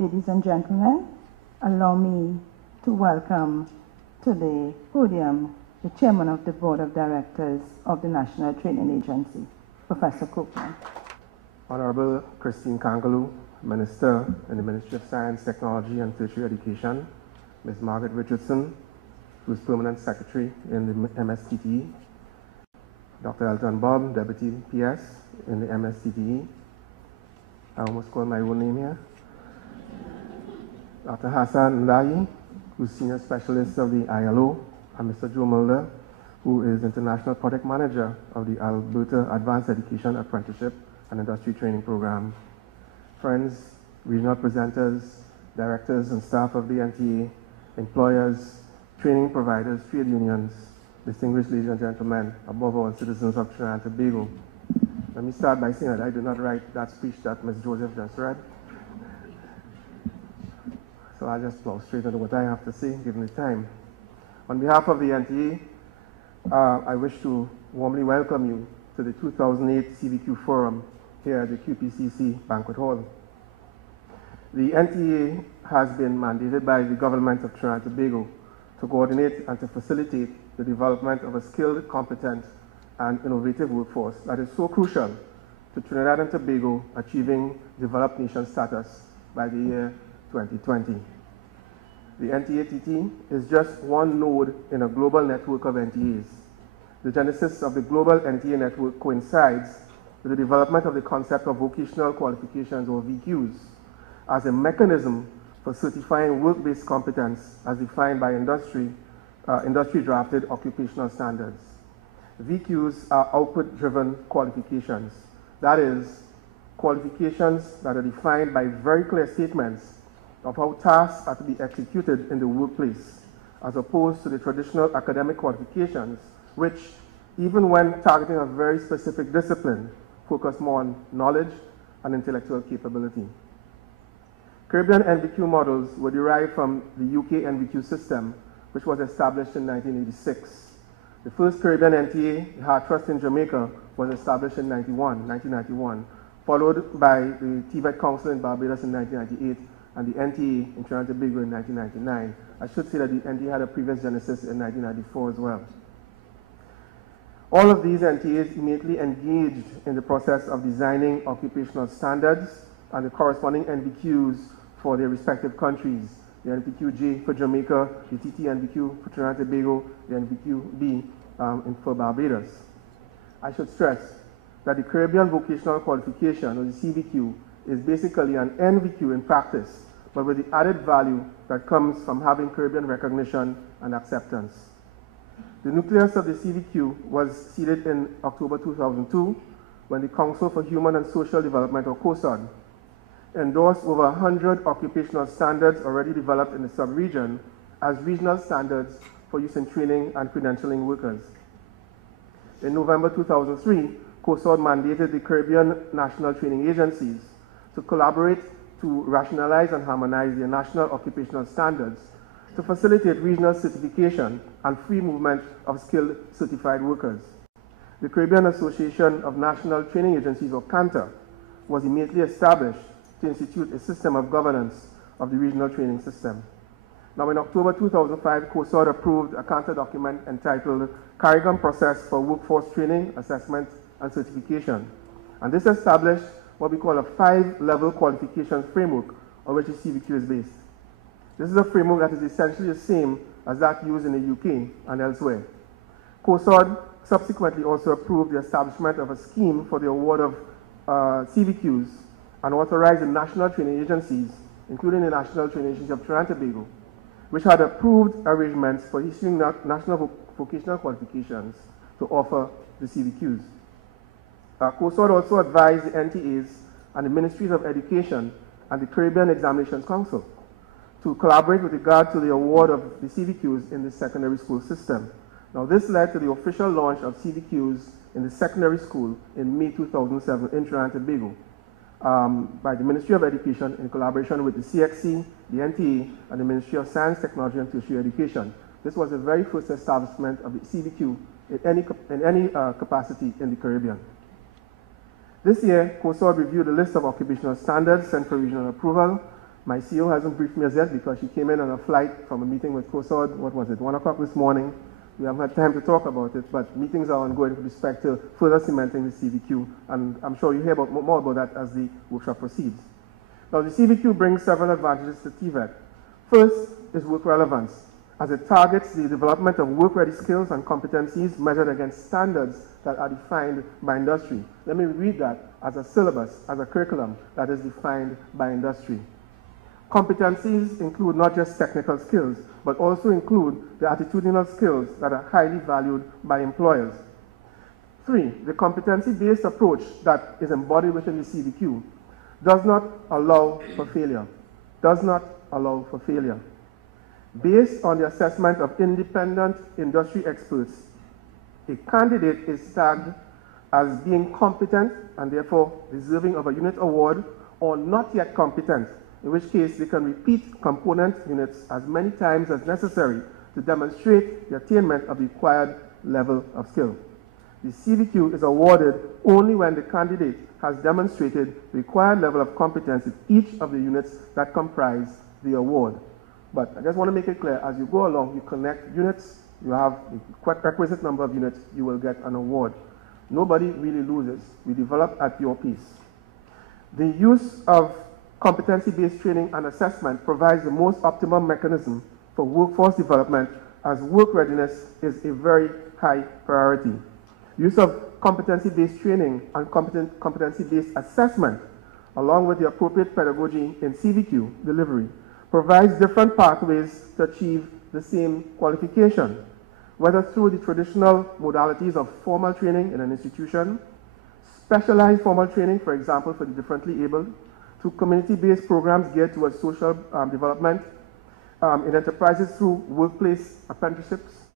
Ladies and gentlemen, allow me to welcome to the podium the Chairman of the Board of Directors of the National Training Agency, Professor Copeland. Honorable Christine Kangaloo, Minister in the Ministry of Science, Technology and Tertiary Education, Ms. Margaret Richardson, who is Permanent Secretary in the MSTTE, Dr. Elton Bob, Deputy PS in the MSTTE. I almost called my own name here. Dr. Hassan Ndayi, who is Senior Specialist of the ILO, and Mr. Joe Mulder, who is International Project Manager of the Alberta Advanced Education Apprenticeship and Industry Training Program. Friends, regional presenters, directors and staff of the NTA, employers, training providers, trade unions, distinguished ladies and gentlemen, above all, citizens of Trinidad and Tobago. Let me start by saying that I did not write that speech that Ms. Joseph just read. So I'll just plow straight into what I have to say, given the time. On behalf of the NTA, I wish to warmly welcome you to the 2008 CVQ Forum here at the QPCC Banquet Hall. The NTA has been mandated by the government of Trinidad and Tobago to coordinate and to facilitate the development of a skilled, competent, and innovative workforce that is so crucial to Trinidad and Tobago achieving developed nation status by the year 2020. The NTA-TT is just one node in a global network of NTAs. The genesis of the global NTA network coincides with the development of the concept of vocational qualifications, or VQs, as a mechanism for certifying work-based competence as defined by industry-drafted occupational standards. VQs are output-driven qualifications. That is, qualifications that are defined by very clear statements of how tasks are to be executed in the workplace, as opposed to the traditional academic qualifications, which, even when targeting a very specific discipline, focus more on knowledge and intellectual capability. Caribbean NVQ models were derived from the UK NVQ system, which was established in 1986. The first Caribbean NTA, the Heart Trust in Jamaica, was established in 1991, followed by the TVET Council in Barbados in 1998, and the NTA in Trinidad and Tobago in 1999. I should say that the NTA had a previous genesis in 1994 as well. All of these NTAs immediately engaged in the process of designing occupational standards and the corresponding NVQs for their respective countries. The NVQ-J for Jamaica, the TT NVQ for Trinidad and Tobago, the NVQ-B for Barbados. I should stress that the Caribbean Vocational Qualification, or the CVQ, is basically an NVQ in practice, but with the added value that comes from having Caribbean recognition and acceptance. The nucleus of the CVQ was seeded in October 2002 when the Council for Human and Social Development, or COSOD, endorsed over 100 occupational standards already developed in the sub-region as regional standards for use in training and credentialing workers. In November 2003, COSOD mandated the Caribbean national training agencies to collaborate to rationalize and harmonize their national occupational standards to facilitate regional certification and free movement of skilled certified workers. The Caribbean Association of National Training Agencies, or CANTA, was immediately established to institute a system of governance of the regional training system. Now, in October 2005, COSOD approved a CANTA document entitled Carrigan Process for Workforce Training, Assessment and Certification. And this established what we call a 5-level qualification framework on which the CVQ is based. This is a framework that is essentially the same as that used in the UK and elsewhere. COSOD subsequently also approved the establishment of a scheme for the award of CVQs and authorized the national training agencies, including the National Training Agency of Trinidad and Tobago, which had approved arrangements for issuing national vocational qualifications to offer the CVQs. COSOD also advised the NTAs and the Ministries of Education and the Caribbean Examinations Council to collaborate with regard to the award of the CVQs in the secondary school system. Now, this led to the official launch of CVQs in the secondary school in May 2007 in Trinidad and Tobago by the Ministry of Education in collaboration with the CXC, the NTA, and the Ministry of Science, Technology and Tertiary Education. This was the very first establishment of the CVQ in any capacity in the Caribbean. This year, COSOD reviewed a list of occupational standards sent for regional approval, My CEO hasn't briefed me as yet because she came in on a flight from a meeting with COSOD, what was it, 1 o'clock this morning. We haven't had time to talk about it, but meetings are ongoing with respect to further cementing the CVQ, and I'm sure you'll hear more about that as the workshop proceeds. Now, the CVQ brings several advantages to TVET. First is work relevance, as it targets the development of work-ready skills and competencies measured against standards that are defined by industry. Let me read that as a syllabus, as a curriculum that is defined by industry. Competencies include not just technical skills, but also include the attitudinal skills that are highly valued by employers. 3, the competency-based approach that is embodied within the CVQ does not allow for failure. Does not allow for failure. Based on the assessment of independent industry experts, a candidate is tagged as being competent and therefore deserving of a unit award, or not yet competent, in which case they can repeat component units as many times as necessary to demonstrate the attainment of the required level of skill. The CVQ is awarded only when the candidate has demonstrated the required level of competence in each of the units that comprise the award. But I just want to make it clear, as you go along, you connect units, you have the requisite number of units, you will get an award. Nobody really loses. We develop at your pace. The use of competency-based training and assessment provides the most optimum mechanism for workforce development, as work readiness is a very high priority. Use of competency-based training and competency-based assessment, along with the appropriate pedagogy in CVQ delivery, provides different pathways to achieve the same qualification, whether through the traditional modalities of formal training in an institution, specialized formal training, for example, for the differently abled, through community-based programs geared towards social development, in enterprises through workplace apprenticeships,